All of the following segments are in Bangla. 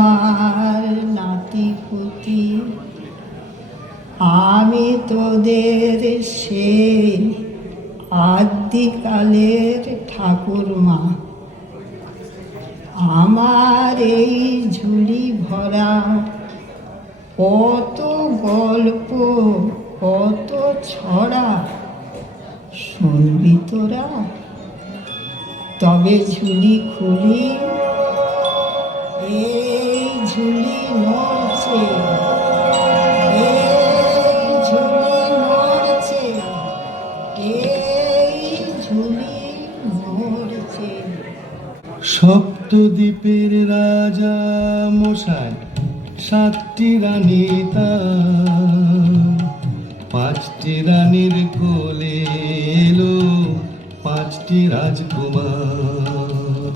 আর নাতি পুতি আমি তোদের সেই আদিকালের ঠাকুরমা। আমার এই ঝুলি ভরা কত গল্প কত ছড়া শুনবি তোরা? তবে ঝুলি খুলি, এই ঝুলি নড়ছে, এই ঝুলি নড়ছে, এই ঝুলি নড়ছে। সপ্তদ্বীপের রাজা মশাই, 7টি রানী তার, 5টি রানীর কোলে এলো 5টি রাজকুমার।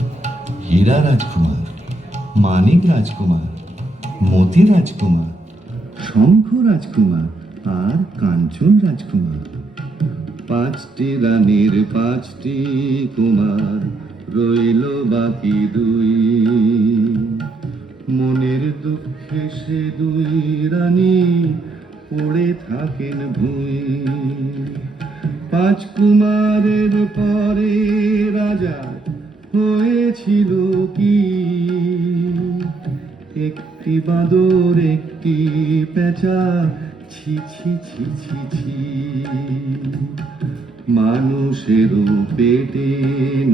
হীরা রাজকুমার, মানিক রাজকুমার, মতি রাজকুমার, শঙ্খ রাজকুমার আর কাঞ্চন রাজকুমার। 5টি রানীর 5টি কুমার, রইল বাকি 2। মনের দুঃখে সে 2 রানী পড়ে থাকেন ভুঁই। 5 কুমারের পরে রাজা হয়েছিল কি? একটি বাঁদর, একটি পেঁচা, ছি ছি ছি ছি ছি। মানুষেরও পেটে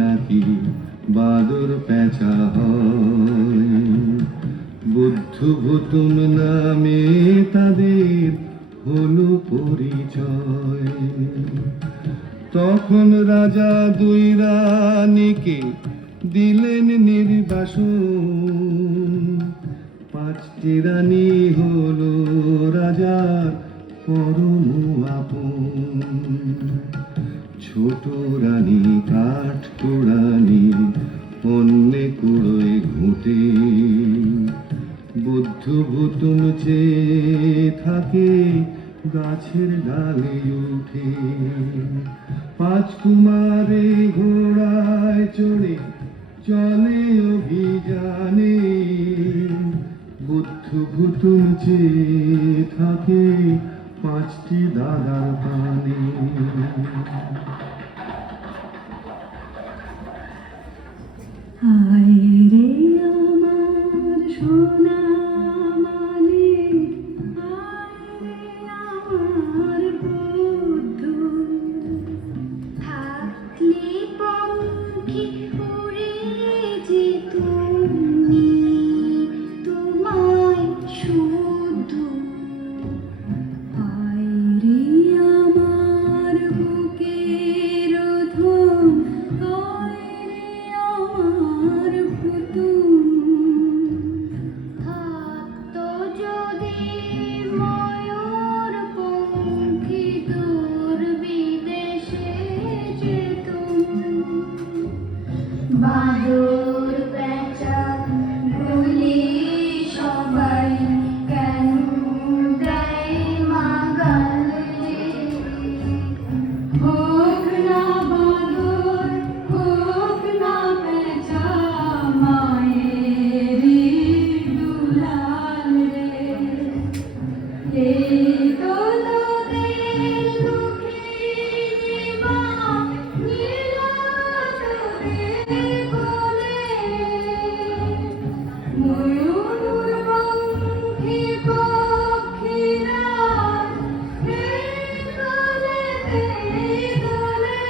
নাকি বাঁদর পেঁচা হয়। বুদ্ধভূতুম নামে তাদের হলো পরিচয়। তখন রাজা 2 রানীকে দিলেন নির্বাসন। 5টি রানী হলো রাজার পরম আপন। ছোট রানী কাঠকুড়ানি অন্যে কুড়োয় ঘুঁটে, বুদ্ধভূতুম চেয়ে থাকে গাছের ডালে উঠে। 5 কুমারে ঘোড়ায় চড়ে চলে অভিযানে, বুদ্ধভূতুম চেয়ে থাকে 5টি দাদার পানে। আয় রে আমার সোনা মানিক, আয় রে আমার বধূ। থাকলে পঙ্খে উড়ে যেতুমি তোমায় শুধু। আয় রে আমার বুকের ধুম, আয় রে আমার পুতুল। থাকতো যদি ময়ূর পঙ্খী দূর বিদেশে যেতুম। বাদর পেঁচা বলি সবাই কেন দেয় মাগাল রে। হোক না বাদর, হোক না পেঁচা, মায়েরই দুলাল রে। এই তো তোদের দুঃখিনী মা, নিল তোদের কোলে। ময়ূর পঙ্খী পক্ষীরা এই দোলেতে দোলে।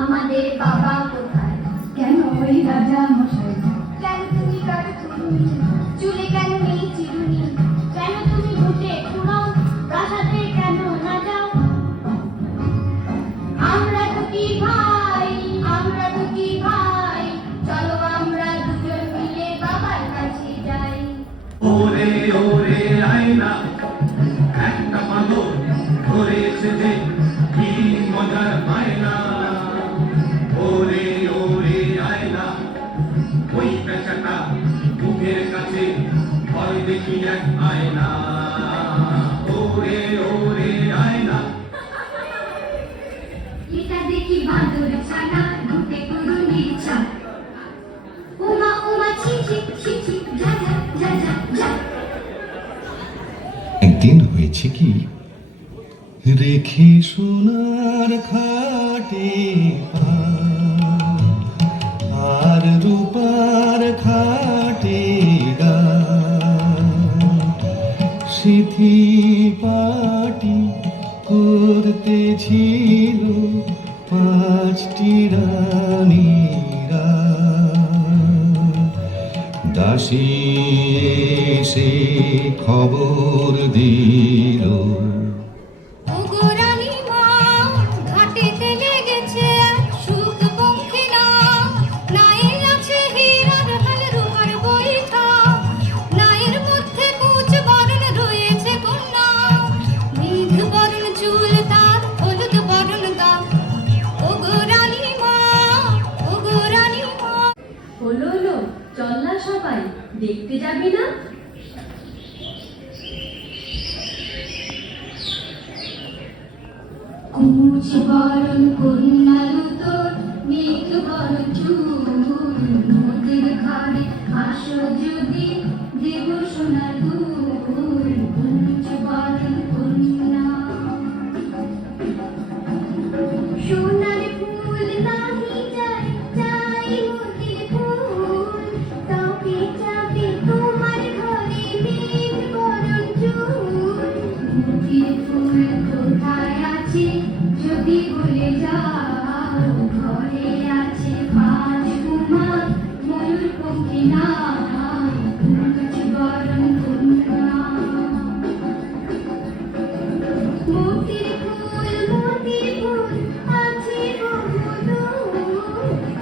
আমাদের বাবা কোথায়? কেন ওই রাজা মশাই? কেন তুমি কাটো তুমি? চুলে কেন নেই চিরুনি? কেন তুমি ঘুটে কুড়াও? প্রাসাদে কেন না যাও? আমরা দুটি ভাই, আমরা দুটি ভাই, চলো আমরা দুজন মিলে বাবার কাছে যাই। ওরে ওরে আয়না, একটা বাঁদর ধরেছে যে কি মজার আয়না। ওরে ওরে আয়না, ওই পেঁচাটা মুখের কাছে ভয় দেখি এক আয়না। ওরে ওরে আয়না, এটা দেখি বাঁদর ছানা, ঘুটে কুড়ুনির ছানা। ছি ছি ছি যা যা যা যা যা একদিন হয়েছে কি, রেখে সোনার খাটে পা, আর রূপার খাটে গা, সিথি পাটি করতেছিল পাঁচটি রানীরা। দাসী এসে খবর দিল, ওগো রানীমা, ঘাটেতে লেগেছে এক শুকপঙ্খী নাম। নায়ে আছে হীরার হাল রূপার বৈঠা, নায়ের মধ্যে কুচ বরণ রয়েছে কন্যা। মেঘ বরণ চুল তার, হলুদ বরণ গা। ওগো রানীমা, ওগো রানীমা। হলো হলো, চল না সবাই, দেখতে যাবি না? কুচ বরণ কন্যালু তোর, মেঘ বরণ চুল। নদীর ঘাড়ে আসো যদি, দেব সোনার দুল। কুচ বরণ কন্যা, সোনার ফুল নাহি যায়, চাই মোতির ফুল। চাপে চাপে তোমার ঘরে মেঘ বরণ চুল। মোতির ফুল কোথায় আছে যদি বলে যাও, ঘরে আছে পাঁচ কুমার, ময়ূরপঙ্খী নাম। কুচ বরণ কন্যা, মোতির ফুল আছে বহুদূর।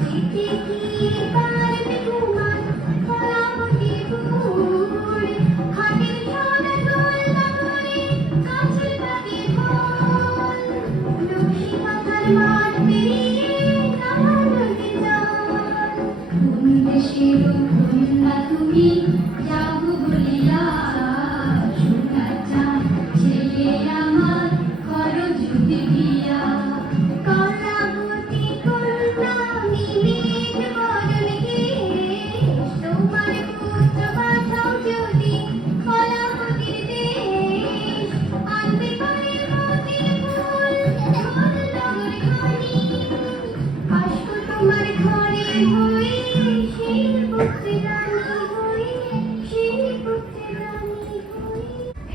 যেতে কি পারবে কুমার, কলাবতী ফুল। হাটের সোনা দোলনা করে, গাছের পাতে ফল। লক্ষ্মী মাতার মাঠ পেরিয়ে নামা নদী জল। কোন দেশের কন্যা তুমি, যাবো বলিয়া, সোনার চাঁদ ছেলে আমার, করো যদি বিয়া। কলাবতী কন্যা আমি, মেঘ বরণ কেশ। তোমার পুত্র পাঠাও যদি কলাবতীর দেশ। আনবে পায়ে মোতির ফুল, ধন নগর খনি। আসবো তোমার ঘরে হই, সেই পুত্রের রানী হই, সেই পুত্রের রানী হই।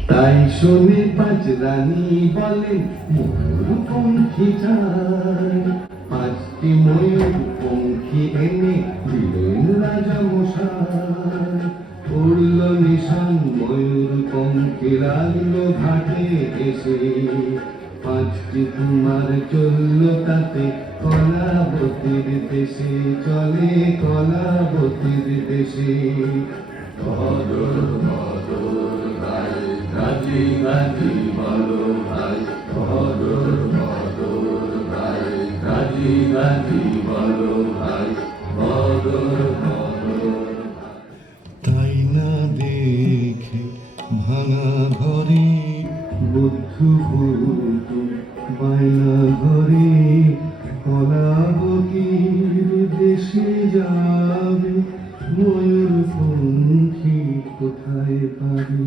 তাই শোনে পাঁচ রানী বলেন ময়ূরপঙ্খী চাই। পাঁচটি ময়ূরপঙ্খী এনে দিলেন রাজা মশাই। উড়ল নিশান ময়ূরপঙ্খী, লাগলো ঘাটে এসে। পাঁচটি কুমার চলল তাতে, কলাবতীর দেশে চলে, কলাবতীর দেশে। বদর বদর ভাই, গাজি গাজি বলো ভাই। বদর বদর ভাই, গাজি গাজি বলো ভাই। বদর বদর। তাই না দেখে ভাঙা ঘরে, বুদ্ধু বলতো বায়না ঘরে। কলাবতীর দেশে যাবে, ময়ূরপঙ্খী কোথায় পাবে।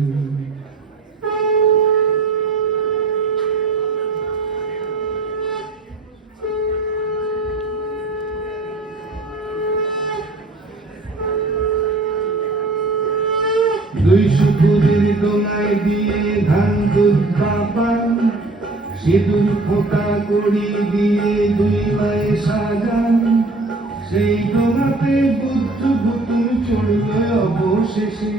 দুই শুকুরের ডোঙায় দিয়ে ধান দুধ বাপান, সিঁদুর ফোঁটা করি দিয়ে দুই মায়ে সাজান। সেই ডোঙাতে বুদ্ধ ভুতুম চড়ল অবশেষে,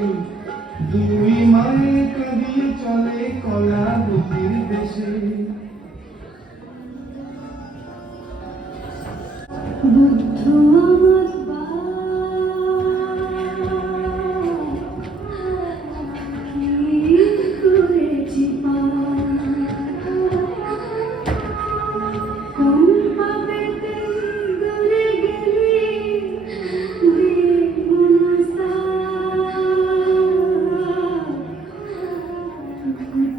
দুই মায়ে কাঁদিয়ে চলে কলাবতীর দেশে। বুদ্ধ আমার করেছি কোন পাবেতে দূরে গেলি, দেখব না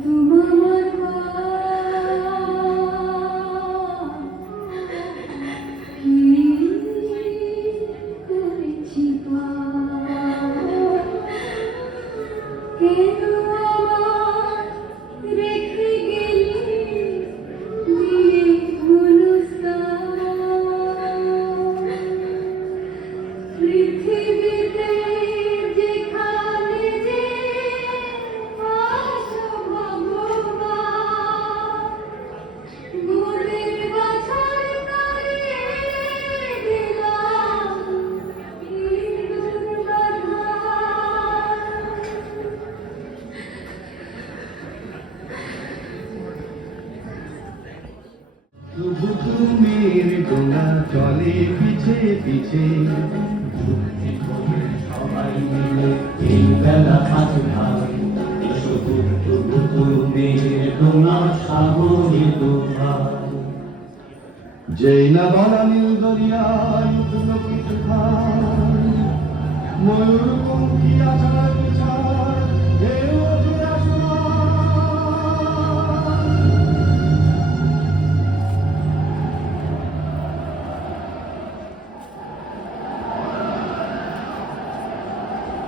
তোমার কেন আমার রেখে গেলি দিয়ে মনস্কার পৃথিবীতে যেখানে যে আছো ভগবান মোদের বাছাই করে দিলাম ইন্দুর বাধা তবু তুমির ডোঙা চলে পিছে পিছে সবাই মিলে এই বেলা কাছে ভাই এসো তবু তুমির ডোঙা সাগরে দোহাই যেই না বলা নীল দরিয়ায় উঠল কিছু খায় ময়ূর পঙ্খী আচার বিচার ঢেউ ওঠে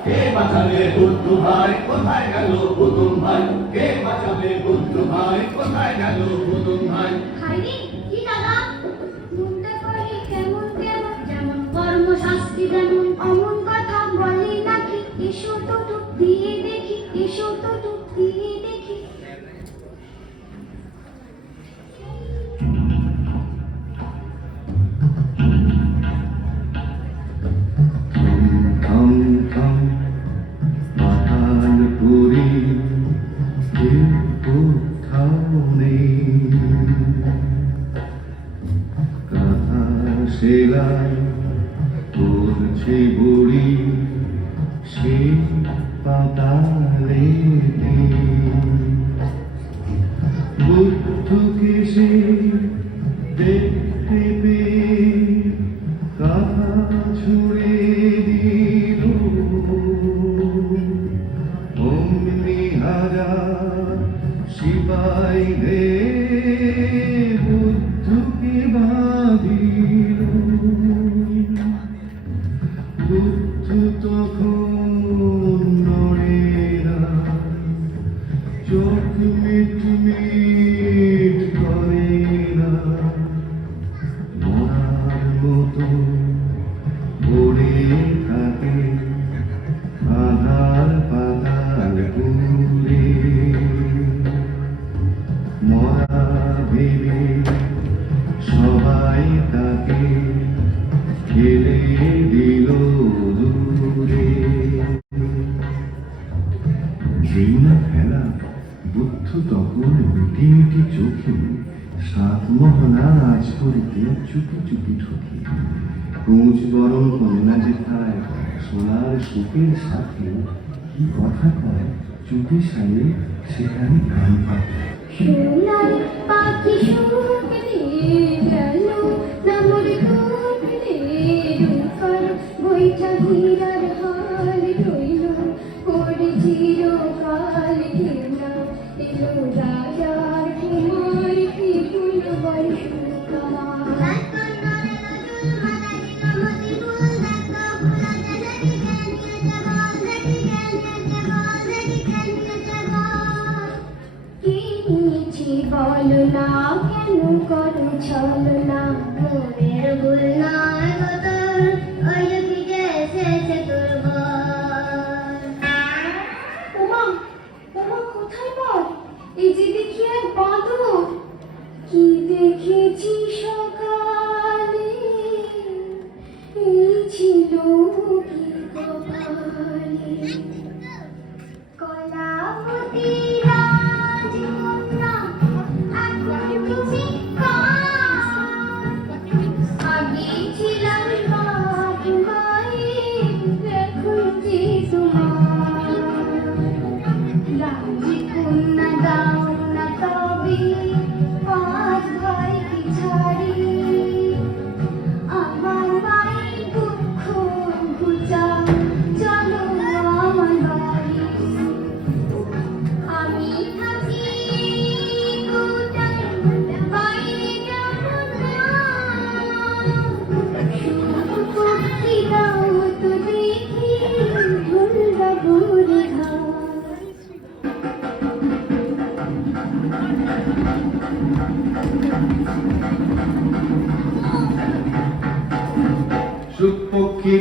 কে বাঁচাবে বুদ্ধু ভাই কোথায় গেল বুতুম ভাই কে বাঁচাবে বুদ্ধু ভাই কোথায় গেল বুতুম ভাই হাইরে কি দাদা মনটা করে কেমন কেমন যেমন কর্মশাস্ত্রী যেমন অমন কথা বলে নাকি এসো তো টুক দিয়ে দেখি এসো তো টুক দিয়ে দেখি থম থম মাথার পুরি কেউ কোথাও নেই কাঁথা সেলাই করছে বুড়ি সে পাতালে বুদ্ধকে সে দেখতে পেয়ে কাঁথা ছুড়ে দিল অমনি হাজার সিপাই দে বুদ্ধকে বাঁধিল বুদ্ধ তখন নড়ে না চোখ মিট মিট করে না মরার মতো পড়ে থাকে আধার পাতাল পুরে মরা ভেবে সবাই তাকে ফেলে দিল দূরে যেই না ফেলা বুদ্ধ তখন মিটি মিটি চোখে সাত মহলা আজ করিতে চুপি চুপি ঢুকে কুঁচ বরণ কন্যা যেথায় সোনার সুখের সাথে কি কথা কয় চুপি সাইয়ে সেখানে গান পাতে সোনার পাখি শুকরে গেল নামর কুকরে রূপার বৈঠা হীরার হাল রইল পড়ে চিরকাল ঘেরা এলো রাজার কুমার কি ফুল বর্ষা বলো না কেন করো ছলো না মোরের ভুল নয় গো তোর ওই যে এসেছে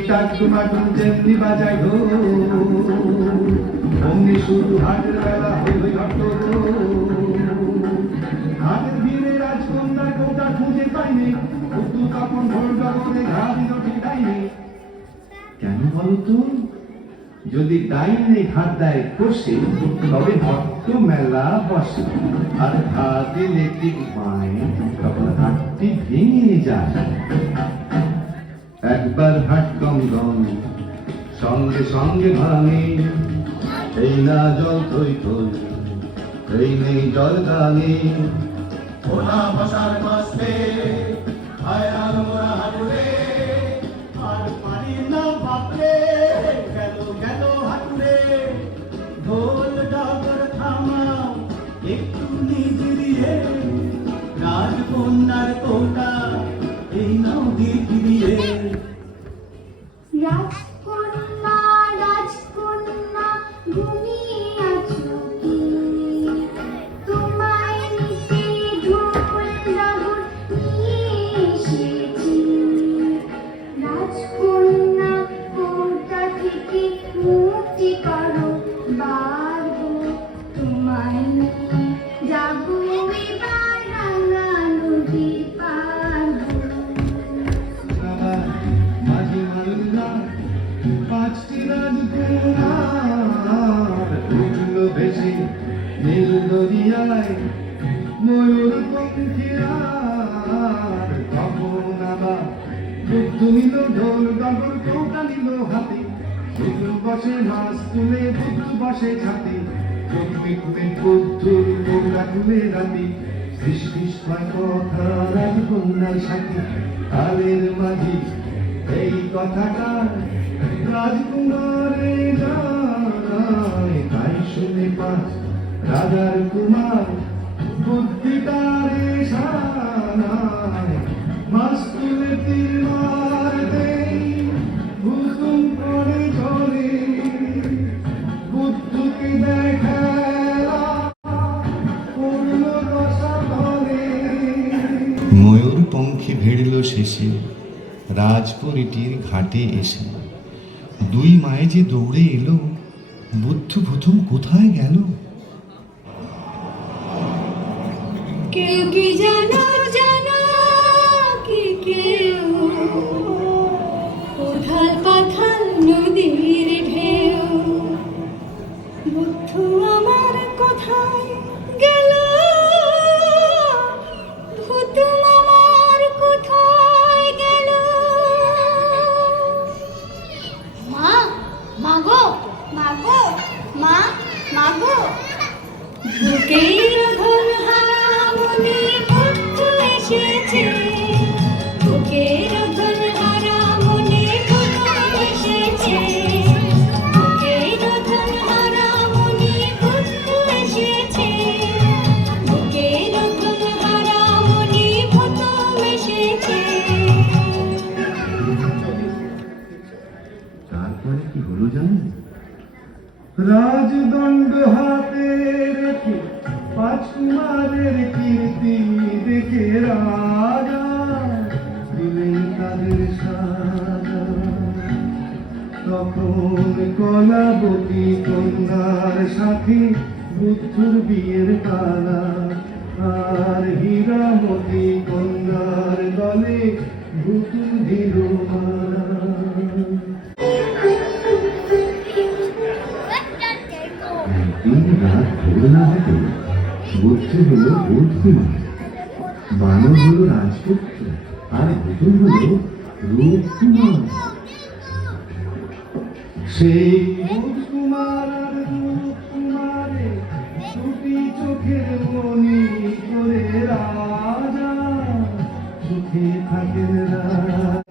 টাক টুমাটুম যেমনি বাজায় ঢোল, অমনি শুরু হাটের বেলা হইবে হট্টগোল। হাটের ভিড়ে রাজকন্যার কোটা খুঁজে পাইনি, উত্তু তখন ঢোল ডগরে ঘা দিল ঠিকাইনি। কেন বলতো? যদি ডাইনে ঘাট দেয় কষে, তবে ভক্ত মেলা বসে, আর ঘাট দিলে ঠিক পায়, তখন হাটটি ভেঙে যায়। একবার হাট গম গম সঙ্গে সঙ্গে ভাঙে, এই না জল থই থই, এই নেই জল গাঙে। ওনা বসার মাসে হায়রান মোরা হাটুরে, আর পারি না বাপরে, গেল গেল হাটুরে। ঢোল ডাগর থামাও একটু নিজে, রাজকন্যার কোটা এই নাও দিয়ে। রাজকন্যা রাজকন্যা ঘুমিয়ে আছো কি? তোমায় নিতে ঢোল ডাগর নিয়ে এসেছি। রাজকন্যা কোটা থেকে মুক্তি করো, বারবো তোমায় নিয়ে যাবো এবার রাঙা নদীর পার। মাঝে মাল্লা পাঁচটি রাজকুমার উঠল ভেসে নীল দরিয়ায়, ময়ূর পঙ্খিয়ার তখন আবার বুদ্ধ নিল ঢোল ডগর কৌটা নিল হাতে, বুদ্ধ বসে মাছ তুলে বুদ্ধ বসে ছাতে, চোখে খুলে বুদ্ধুর কৌটা খুলে রাতে, ফিস ফিস হয় কথা রাজকন্যার সাথে। কালের মাঝি এই কথাটা রাজকুমারে জানায়, তাই শুনে পাঁচ রাজার কুমার বুদ্ধি তারে সানায়। মাছ তুলে তীর মারতে ভুতুম করে চলে, বুদ্ধকে দেখালা পড়ল রসা তলে। ময়ূর পঙ্খী ভিড়ল শেষে রাজপরীটির ঘাটে এসে, দুই মায়ে যে দৌড়ে এলো, বুদ্ধ প্রথম কোথায় গেল? কেউ কি জানো জানো কি কেউ, উথাল পাথাল নদীর ঢেউ, বুদ্ধ আমার কোথায় গেল, ভূতুম আমার কোথায় গেল। মা মাগো মাগো মা মাগো, বুকের ঘর হারামনে বুদ্ধ এসেছে, বুকের ঘর হারামনে বুদ্ধ এসেছে, বুকের ঘর হারামনে বুদ্ধ এসেছে, বুকের ঘর হারামনে বুদ্ধ এসেছে। তারপরে কি হলো জানেন? রাজদণ্ড হাতে রেখে পাঁচ কুমারের কীর্তি দেখে রাজা দিলেন তাদের সাজা। তখন কলাবতী কন্যার সাথে বুদ্ধর বিয়ের পালা, আর হীরামতি কন্যার দলে ভূতু দিল মালা। একদিন রাত ভোর না হতে বুদ্ধ হলো বোধ কুমার, বানর হলো রাজপুত্র, আর ভূতন হলো রূপ কুমার। সেই বোধ কুমার আর রূপ কুমারে দুটি চোখের মনি করে রাজা সুখে থাকেন রাজা।